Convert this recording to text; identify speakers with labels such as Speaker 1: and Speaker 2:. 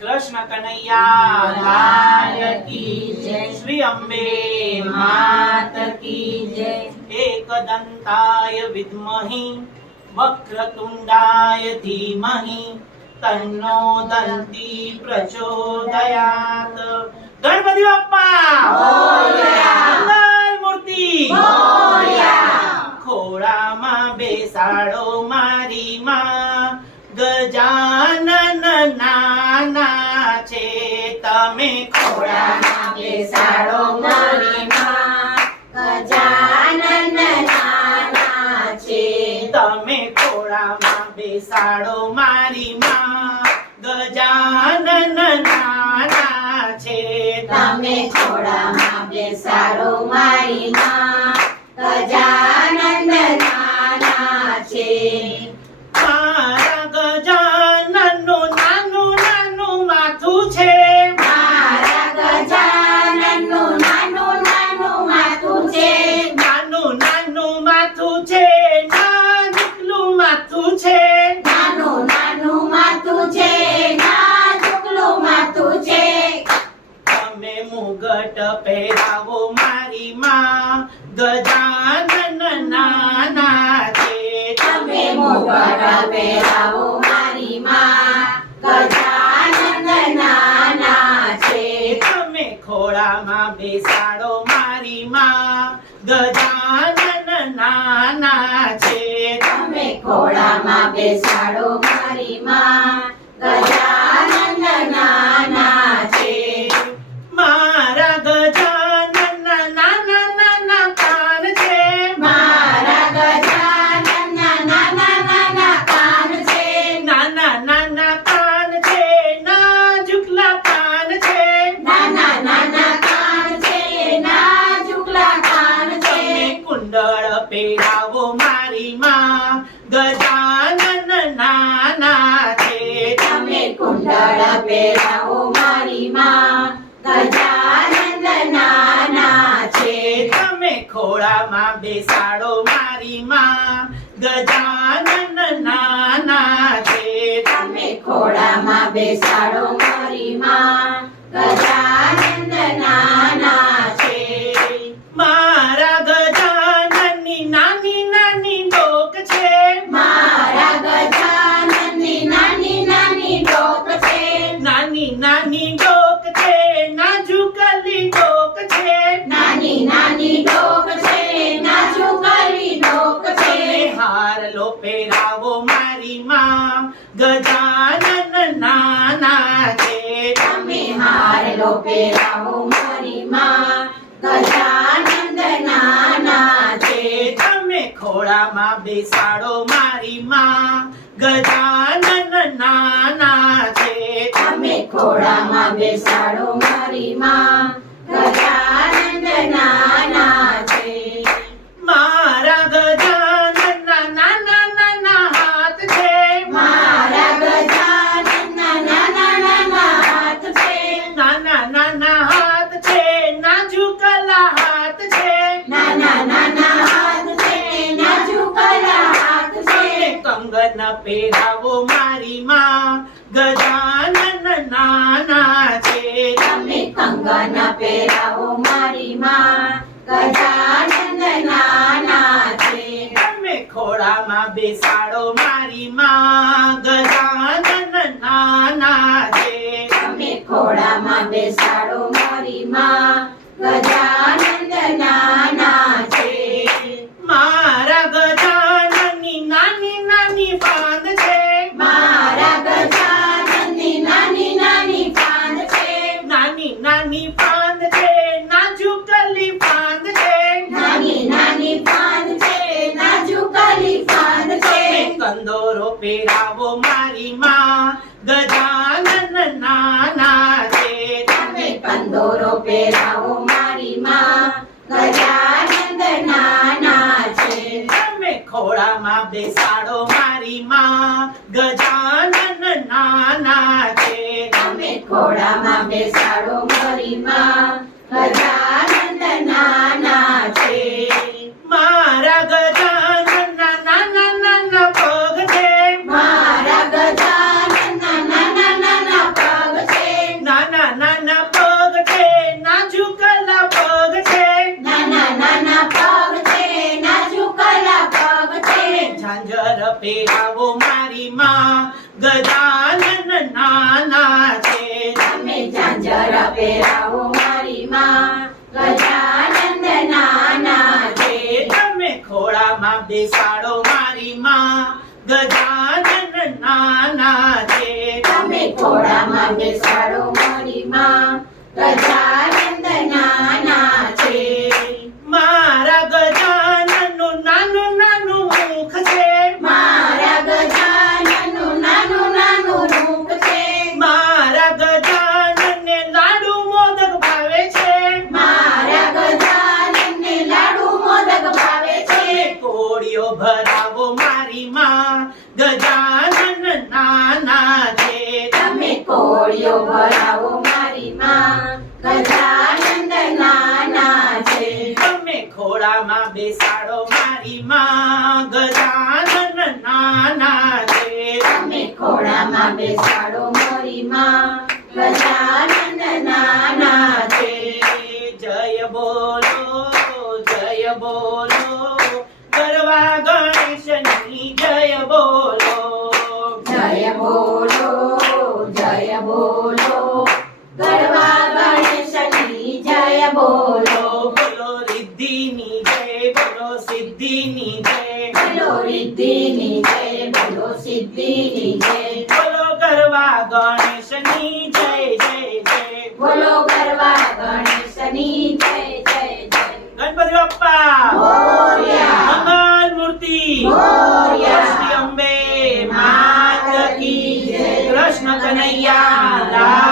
Speaker 1: કૃષ્ણ કનૈયા લાલ કી જય શ્રી અંબે માત કી જય एकदन्ताय विद्महि वक्रतुण्डाय धीमहि तन्नो दन्ती प्रचोदयात् गणपति बाप्पा મંગલ મૂર્તિ ખોળામાં બેસાડો મારી માં ગજાનન નાના છે તમે ખોળામાં
Speaker 2: બેસાડો મારી માં ગજાનન નાના છે
Speaker 1: તમે બેસાડો મારી પહેરાવો મારી માં. ગજાનન નાના છે.
Speaker 2: તમે
Speaker 1: ખોળામાં બેસાડો મારી માં. ગજાનન નાના છે.
Speaker 2: તમે ખોળામાં બેસાડો મારી માં. ગજાનન નાના છે
Speaker 1: તમે કુંડળ પહેરાવો મારી માં. ગજાનન નાના છે
Speaker 2: તમે
Speaker 1: ખોળામાં બેસાડો મારી માં. ગજાનન નાના છે
Speaker 2: તમે ખોળામાં બેસાડો મારી માં. ગજાનંદ
Speaker 1: ગજાનન નાના છે
Speaker 2: તમે હારલો પહેરાવો મારી માં ગજાનંદ નાના છે
Speaker 1: તમે ખોળામાં બેસાડો મારી માં ગજાનન નાના છે
Speaker 2: તમે ખોળામાં બેસાડો મારી માં ગજાનંદ નાના છે
Speaker 1: મારા ગજાનન નાના નાના હાથ છે
Speaker 2: મારા ગજાનંદના નાના નાના હાથ છે
Speaker 1: નાના નાના હાથ છે નાજુકલા હાથ છે
Speaker 2: નાના નાના હાથ છે નાજુકલા હાથ છે
Speaker 1: તમે કંગન પહેરાવો મારી માં ગજાનન નાના છે.
Speaker 2: તમે કંગન પહેરાવો મારી માં ગજાનન નાના છે.
Speaker 1: તમે ખોળામાં બેસાડો મારી માં ગજાનન નાના છે.
Speaker 2: તમે ખોડામાં બેસાડો
Speaker 1: ખોળામાં બેસાડો મારી માં. ગજાનન નાના છે.
Speaker 2: તમે ખોડામાં બેસાડો મારી માં ગજાનંદ નાના છે
Speaker 1: મારા ગજાનન નાના નાના પગ છે
Speaker 2: મારા ગજાનંદના નાના નાના પગ છે
Speaker 1: પહેરાવો મારી માં ગજાનન નાના છે.
Speaker 2: તમે ઝાંઝર પહેરાવો મારી માં ગજાનન નાના છે.
Speaker 1: તમે ખોળામાં બેસાડો મારી માં ગજાનન નાના છે.
Speaker 2: તમે ખોળામાં બેસાડો મારી માં ગજાનંદ નાના છે
Speaker 1: મારા ગજાનનનું નાનું નાનું મુખ છે
Speaker 2: મારા ગજાનનનું નાનું નાનું રૂપ છે
Speaker 1: મારા ગજાનનને લાડુ મોદક ભાવે છે
Speaker 2: મારા ગજાનનને લાડુ મોદક ભાવે છે
Speaker 1: તમે કોળીઓ ભરાવો મારી માં ગજાનન નાના છે
Speaker 2: તમે કોળિયો ભરાવો મારી માં ગજાનંદ નાના છે
Speaker 1: તમે ખોળામાં બેસાડો મારી માં ગજાનન નાના રે.
Speaker 2: તમે ખોળામાં બેસાડો મારી માં ગજાનંદ નાના રે.
Speaker 1: જય બોલો જય બોલો. ગરવા ગણેશની જય બોલો.
Speaker 2: જય બોલો જય બોલો. ગરવા ગણેશની જય બોલો.
Speaker 1: ગરવા ગણેશની જય જય જય.
Speaker 2: બોલો ગરવા ગણેશની જય જય જય.
Speaker 1: ગણપતિ બાપ્પા. મોરિયા. મંગલ મૂર્તિ. મોરિયા.
Speaker 2: શ્રી અંબે. માત કી જય.
Speaker 1: કૃષ્ણ કનૈયા.